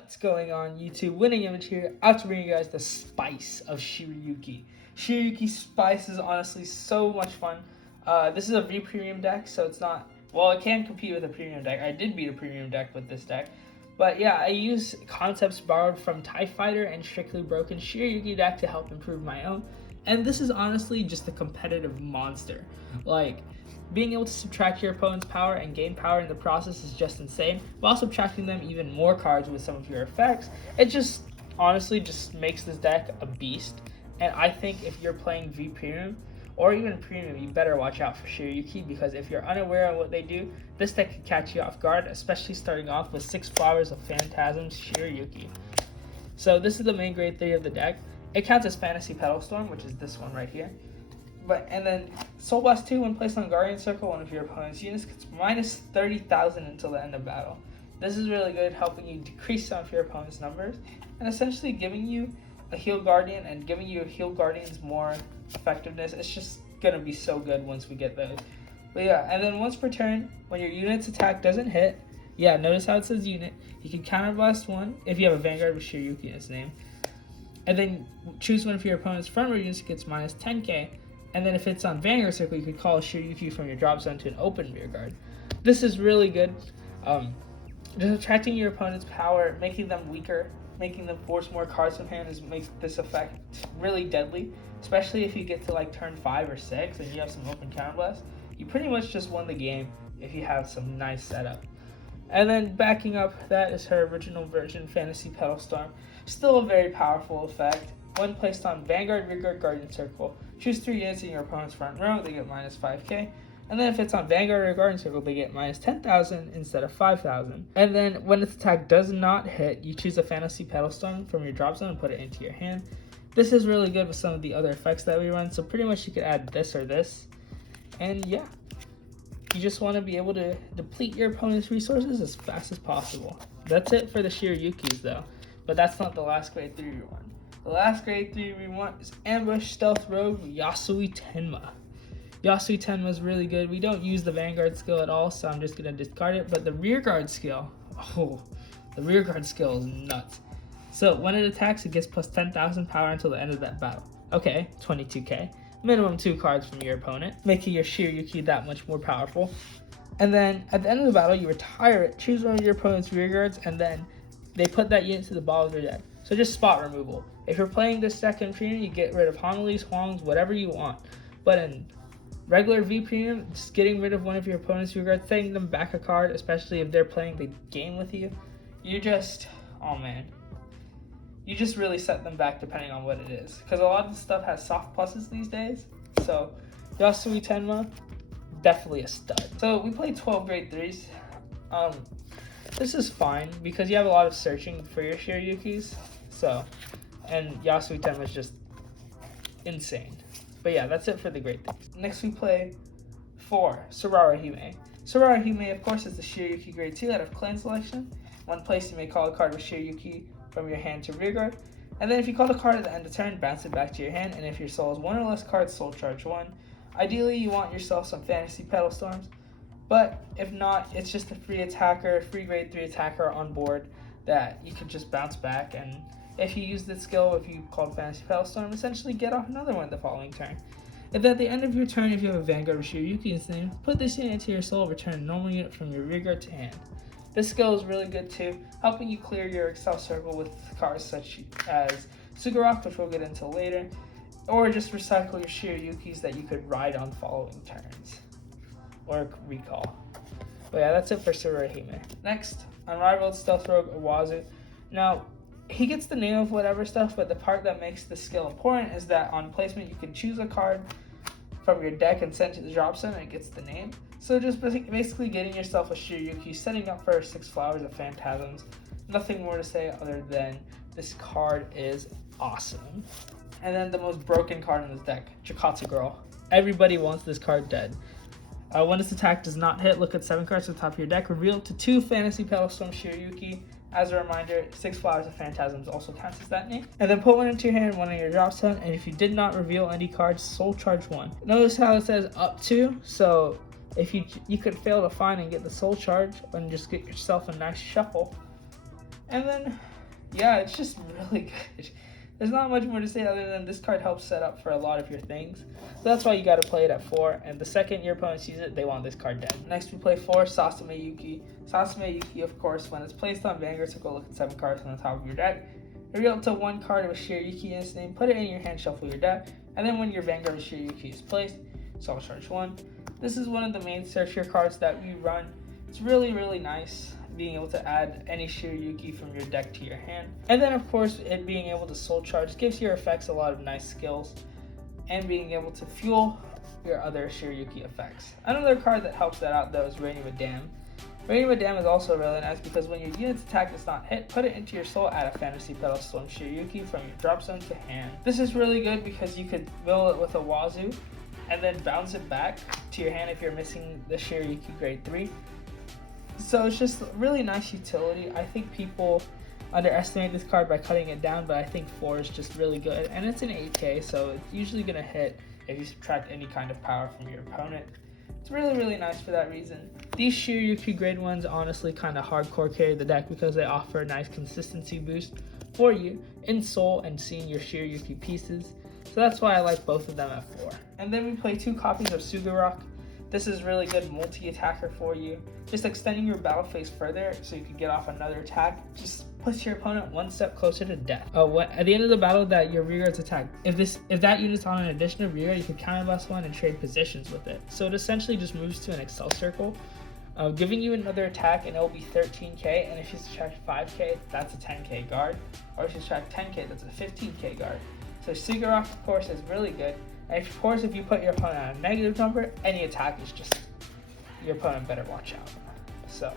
What's going on YouTube? Winning Image here, out to bring you guys the spice of Shirayuki. Shirayuki spice is honestly so much fun. This is a V premium deck, so it's not, well, it can compete with a premium deck. I did beat a premium deck with this deck. But yeah, I use concepts borrowed from TIE Fighter and Strictly Broken Shirayuki deck to help improve my own. And this is honestly just a competitive monster. Like, being able to subtract your opponent's power and gain power in the process is just insane. While subtracting them even more cards with some of your effects, it just honestly just makes this deck a beast. And I think if you're playing V Premium or even Premium, you better watch out for Shirayuki, because if you're unaware of what they do, this deck can catch you off guard, especially starting off with 6 Flowers of Phantasms Shirayuki. So this is the main grade 3 of the deck. It counts as Fantasy Petal Storm, which is this one right here. And then Soul Blast 2, when placed on Guardian Circle, one of your opponent's units gets minus 30,000 until the end of battle. This is really good, helping you decrease some of your opponent's numbers, and essentially giving you a Heal Guardian and giving your Heal Guardians more effectiveness. It's just going to be so good once we get those. But yeah, and then once per turn, when your unit's attack doesn't hit, yeah, notice how it says unit, you can counterblast one if you have a Vanguard with Shirayuki in its name. And then choose one of your opponent's front row units gets minus 10k. And then if it's on Vanguard Circle, you could call Shirayuki from your drop zone to an open rear guard. This is really good. Just attracting your opponent's power, making them weaker, making them force more cards from hand makes this effect really deadly. Especially if you get to like turn 5 or 6 and you have some open counterblast. You pretty much just won the game if you have some nice setup. And then backing up that is her original version, Fantasy Petal Storm. Still a very powerful effect. When placed on Vanguard, Rearguard, Guardian Circle, choose 3 units in your opponent's front row, they get minus 5k. And then if it's on Vanguard or Guardian Circle, they get minus 10,000 instead of 5,000. And then when its attack does not hit, you choose a Fantasy Petal Storm from your drop zone and put it into your hand. This is really good with some of the other effects that we run, so pretty much you could add this or this. And yeah, you just want to be able to deplete your opponent's resources as fast as possible. That's it for the Shirayukis though, but that's not the last grade 3 we won. The last grade 3 we want is Ambush Stealth Rogue Yasuie Tenma. Yasuie Tenma is really good. We don't use the Vanguard skill at all, so I'm just going to discard it. But the Rearguard skill, the Rearguard skill is nuts. So when it attacks, it gets plus 10,000 power until the end of that battle. Okay, 22k. Minimum 2 cards from your opponent, making your Shirayuki that much more powerful. And then at the end of the battle, you retire it, choose one of your opponent's Rearguards, and then they put that unit to the bottom of your deck. So just spot removal. If you're playing this deck in Premium, you get rid of Hanali's, Huangs, whatever you want. But in regular V Premium, just getting rid of one of your opponent's Rearguards, setting them back a card, especially if they're playing the game with you, you just, oh man. You just really set them back depending on what it is. Because a lot of the stuff has soft pluses these days. So Yasuie Tenma, definitely a stud. So we played 12 grade 3s. This is fine because you have a lot of searching for your Shirayukis. So, and Yasuie Tenma is just insane. But yeah, that's it for the grade 3s. Next we play 4, Tsurarahime. Tsurarahime, of course, is the Shirayuki grade 2 out of clan selection. One place you may call a card with Shirayuki from your hand to rearguard. And then if you call the card at the end of turn, bounce it back to your hand. And if your soul is 1 or less cards, soul charge 1. Ideally, you want yourself some Fantasy Petal Storms. But if not, it's just a free attacker, free grade 3 attacker on board that you could just bounce back. And if you use this skill, if you called Fantasy Petal Storm, essentially get off another one the following turn. If at the end of your turn, if you have a Vanguard with Shirayuki's name, put this unit into your soul, return a normal unit from your rearguard to hand. This skill is really good too, helping you clear your Excel circle with cards such as Sukerock, which we'll get into later, or just recycle your Shirayukis that you could ride on following turns, or recall. But yeah, that's it for Tsurarahime. Next, Unrivaled Stealth Rogue Awazu. Now, he gets the name of whatever stuff, but the part that makes this skill important is that on placement you can choose a card from your deck and send to the drop zone and it gets the name. So just basically getting yourself a Shirayuki, setting up for 6 Flowers of Phantasms. Nothing more to say other than this card is awesome. And then the most broken card in this deck, Jakotsu Girl. Everybody wants this card dead. When its attack does not hit, look at 7 cards at the top of your deck, reveal it to 2 Fantasy Petal Storm Shirayuki. As a reminder, 6 Flowers of Phantasms also counts as that name. And then put one into your hand, one in your drop zone, and if you did not reveal any cards, soul charge 1. Notice how it says up to, so if you could fail to find and get the soul charge and just get yourself a nice shuffle. And then yeah, it's just really good. There's not much more to say other than this card helps set up for a lot of your things. So that's why you got to play it at 4. And the second your opponent sees it, they want this card dead. Next we play 4, Sasameyuki. Sasameyuki, of course, when it's placed on Vanguard, so go look at 7 cards on the top of your deck. Reveal up to 1 card with Shirayuki in its name, put it in your hand, shuffle your deck. And then when your Vanguard with Shirayuki is placed, so I'll charge 1. This is one of the main searcher cards that we run. It's really, really nice being able to add any Shirayuki from your deck to your hand. And then of course it being able to soul charge gives your effects a lot of nice skills, and being able to fuel your other Shirayuki effects. Another card that helps that out though is Rainy Madame. Rainy Madame is also really nice because when your unit's attack does not hit, put it into your soul, add a fantasy petal storm Shirayuki from your drop zone to hand. This is really good because you could mill it with Awazu and then bounce it back to your hand if you're missing the Shirayuki grade 3. So it's just really nice utility. I think people underestimate this card by cutting it down, but I think 4 is just really good. And it's an 8k, so it's usually going to hit if you subtract any kind of power from your opponent. It's really, really nice for that reason. These Shirayuki grade 1s honestly kind of hardcore carry the deck because they offer a nice consistency boost for you in soul and seeing your Shirayuki pieces. So that's why I like both of them at 4. And then we play 2 copies of Sukerock. This is really good multi-attacker for you. Just extending your battle phase further so you can get off another attack. Just push your opponent 1 step closer to death. At the end of the battle that your rearguard's attack, if that unit's on an additional rearguard, you can counterblast 1 and trade positions with it. So it essentially just moves to an Excel circle, giving you another attack, and it'll be 13k. And if you subtract 5k, that's a 10k guard. Or if you subtract 10k, that's a 15k guard. So Sukerock, of course, is really good. And of course, if you put your opponent on a negative number, any attack is just, your opponent better watch out. So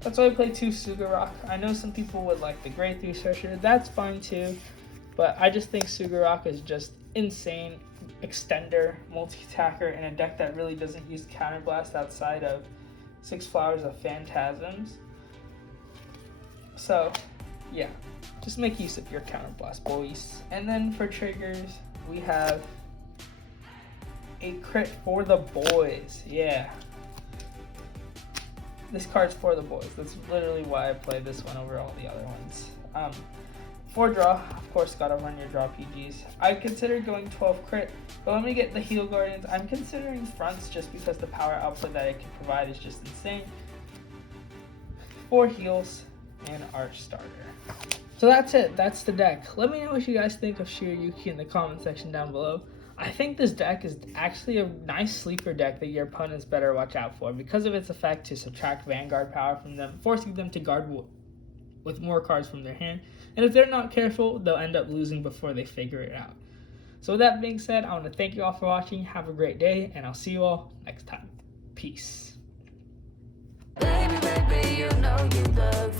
that's why I play 2 Sukerock. I know some people would like the grade 3 searcher. That's fine too. But I just think Sukerock is just insane extender, multi-attacker in a deck that really doesn't use counterblast outside of 6 Flowers of Phantasms. So yeah, just make use of your counterblast, boys. And then for triggers, we have a crit for the boys. Yeah, this card's for the boys. That's literally why I play this one over all the other ones. 4 draw, of course, gotta run your draw PGs. I considered going 12 crit, but when we get the Heal Guardians, I'm considering fronts just because the power output that it can provide is just insane. 4 heals and Arch Starter. So that's it, that's the deck. Let me know what you guys think of Shirayuki in the comment section down below. I think this deck is actually a nice sleeper deck that your opponents better watch out for because of its effect to subtract Vanguard power from them, forcing them to guard with more cards from their hand. And if they're not careful, they'll end up losing before they figure it out. So with that being said, I want to thank you all for watching. Have a great day, and I'll see you all next time. Peace. Baby, baby, you know you love